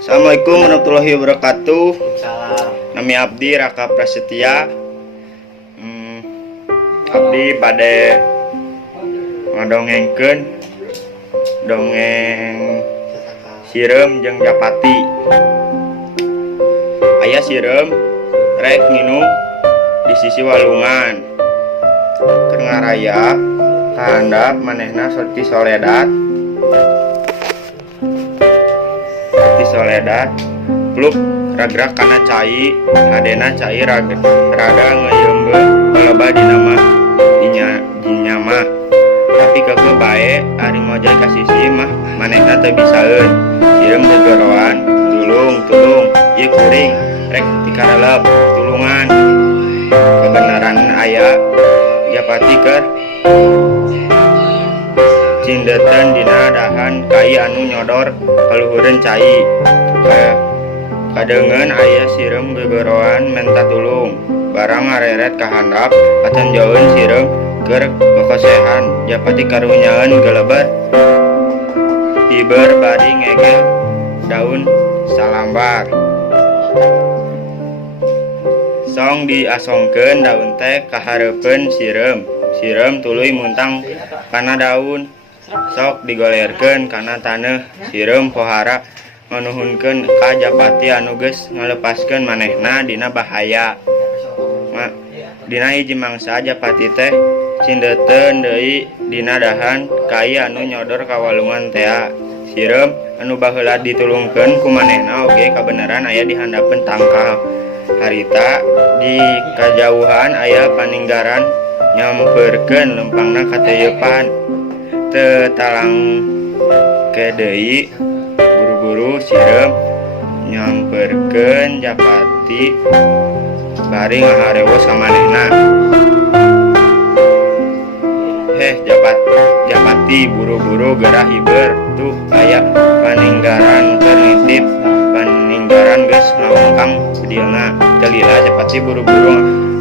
Assalamualaikum warahmatullahi wabarakatuh. Salam. Nami abdi Raka Prasetya. Abdi bade ngadongengkeun dongeng Sireum jeung Japati. Aya sireum rek nginum di sisi walungan. Keur ngaraya kahandap manehna sorti soledad. Soledad pluk ragrak kana cai hadena cai rada ngayembeung baloba dina mah dinya mah tapi keke bae ari ngojay ka sisi mah manehna teu bisaeun sireum gegoroan tulung ieu kuring rek tikarelep tulungan kebenaran aya Japati keur cindeuten dina dahan kai anu nyodor kaluhureun cai kadengeun aya sireum gegoroan menta tulung barang ngareret ka handap atanjoeun sireum keur kekosehan Japati karunyaeun geleber hiber bari ngegel daun salambar song diasongkeun daun teh kahareupeun sireum tuluy muntang kana daun sok digolerkeun kana taneuh sireum pohara nganuhunkeun ka Japati anu geus ngalepaskeun manehna dina bahaya. Dina hiji mangsa Japati teh cindeuten deui dina dahan kai anu nyodor ka walungan tea. Sireum anu baheula ditulungkeun ku manehna oge kabeneran aya di handapeun tangkal. Harita di kajauhan aya paninggaran nyampeurkeun lempangna kateuyepan. Teu talang ke deui buru-buru sireum nyamperkeun Japati bari ngaharewos ka manehna. Japati buru-buru gerah hiber tuh aya paninggaran keur nitip paninggaran geus ngalongkang dieuna. Jalila Japati buru-buru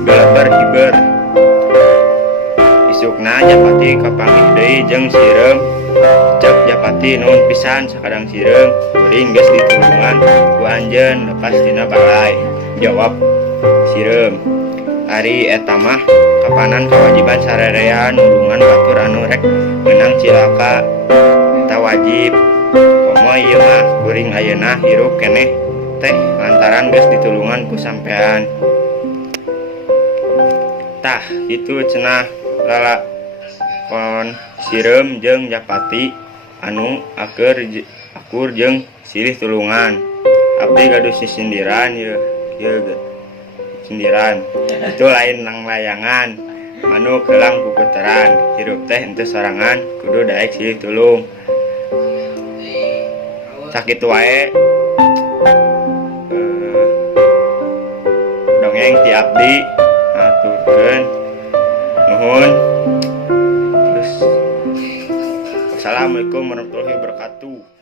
galeber hiber. Isukna Japati kapanggih deui jeung sireum. Cek Japati nuhun pisan sakadang sireum kuring geus ditulungan ku anjeun lepas dina balai. Jawab sireum, ari eta mah kapanan kawajiban sarerean nulungan batur anu rek meunang cilaka eta wajib. Komo ieu mah kuring ayeuna hirup keneh teh lantaran geus ditulungan ku sampean. Tah kitu cenah lala kon sireum jeung Japati anu akur jeung silih tulungan. Abdi gaduh sindiran ieu sindiran itu lain nang layangan manu kelang puputeran hirup teh henteu sorangan kudu daek silih tulung. Sakitu wae dongeng ti abdi aturkeun nuhun. Assalamualaikum warahmatullahi wabarakatuh.